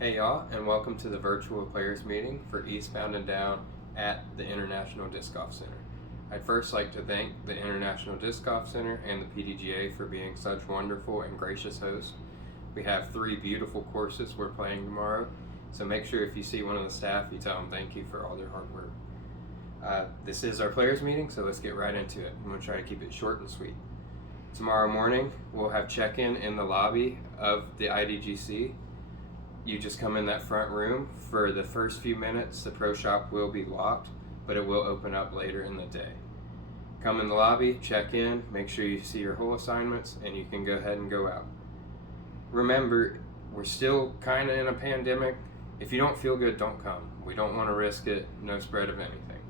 Hey y'all, and welcome to the virtual players meeting for Eastbound and Down at the International Disc Golf Center. I'd first like to thank the International Disc Golf Center and the PDGA for being such wonderful and gracious hosts. We have 3 beautiful courses we're playing tomorrow, so make sure if you see one of the staff, you tell them thank you for all their hard work. This is our players meeting, so let's get right into it. I'm going to try to keep it short and sweet. Tomorrow morning, we'll have check-in in the lobby of the IDGC. You just come in that front room. For the first few minutes, the pro shop will be locked, but it will open up later in the day. Come in the lobby, check in, make sure you see your hole assignments, and you can go ahead and go out. Remember, we're still kind of in a pandemic. If you don't feel good, don't come. We don't want to risk it, no spread of anything.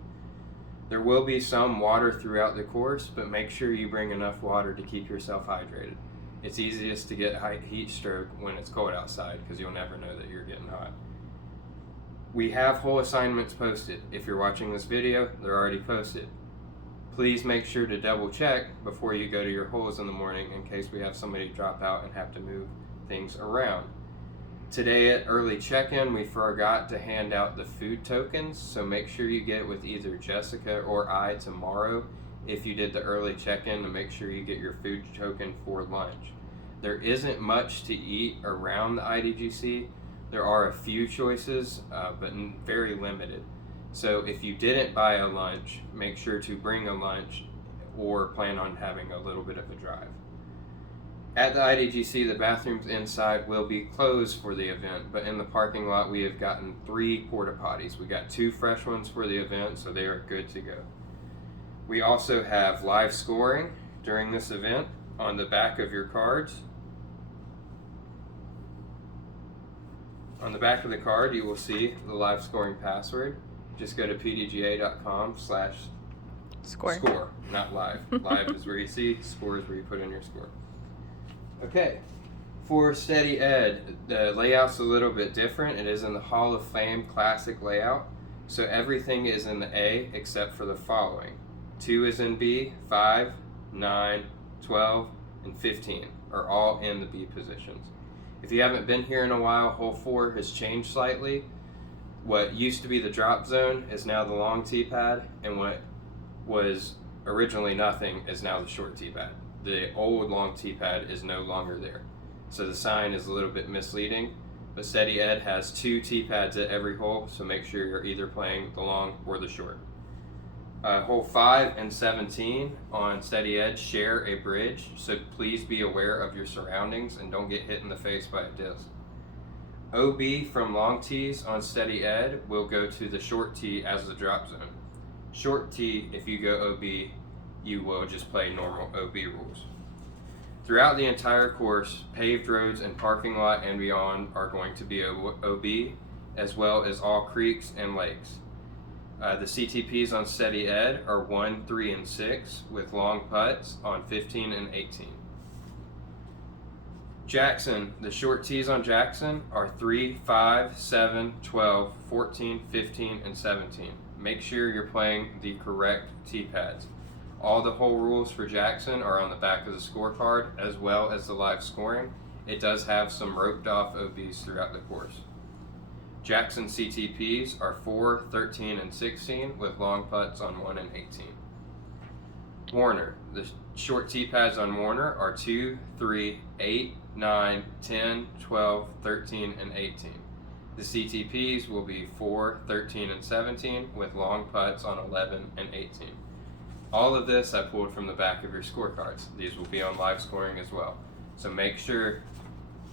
There will be some water throughout the course, but make sure you bring enough water to keep yourself hydrated. It's easiest to get heat stroke when it's cold outside because you'll never know that you're getting hot. We have hole assignments posted. If you're watching this video, they're already posted. Please make sure to double check before you go to your holes in the morning in case we have somebody drop out and have to move things around. Today at early check-in, we forgot to hand out the food tokens, so make sure you get with either Jessica or I tomorrow if you did the early check-in to make sure you get your food token for lunch. There isn't much to eat around the IDGC. There are a few choices, but very limited. So if you didn't buy a lunch, make sure to bring a lunch or plan on having a little bit of a drive. At the IDGC, the bathrooms inside will be closed for the event, but in the parking lot we have gotten 3 porta potties. We got 2 fresh ones for the event, so they are good to go. We also have live scoring during this event on the back of your cards. On the back of the card, you will see the live scoring password. Just go to pdga.com/score, not live. Live is where you see, score is where you put in your score. Okay, for Steady Ed, the layout's a little bit different. It is in the Hall of Fame Classic layout, so everything is in the A except for the following. 2 is in B, 5, 9, 12, and 15 are all in the B positions. If you haven't been here in a while, hole 4 has changed slightly. What used to be the drop zone is now the long tee pad, and what was originally nothing is now the short tee pad. The old long tee pad is no longer there. So the sign is a little bit misleading, but Steady Ed has 2 tee pads at every hole, so make sure you're either playing the long or the short. Hole 5 and 17 on Steady Ed share a bridge, so please be aware of your surroundings and don't get hit in the face by a disc. OB from long tees on Steady Ed will go to the short tee as the drop zone. Short tee, if you go OB, you will just play normal OB rules. Throughout the entire course, paved roads and parking lot and beyond are going to be OB, as well as all creeks and lakes. The CTPs on Steady Ed are 1, 3, and 6, with long putts on 15 and 18. Jackson, the short tees on Jackson are 3, 5, 7, 12, 14, 15, and 17. Make sure you're playing the correct tee pads. All the hole rules for Jackson are on the back of the scorecard, as well as the live scoring. It does have some roped off OBs throughout the course. Jackson CTPs are 4, 13, and 16 with long putts on 1 and 18. Warner, the short tee pads on Warner are 2, 3, 8, 9, 10, 12, 13, and 18. The CTPs will be 4, 13, and 17 with long putts on 11 and 18. All of this I pulled from the back of your scorecards. These will be on live scoring as well. So make sure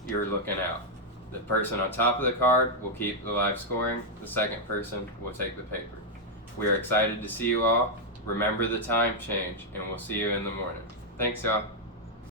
you're looking out. The person on top of the card will keep the live scoring. The second person will take the paper. We are excited to see you all. Remember the time change, and we'll see you in the morning. Thanks, y'all.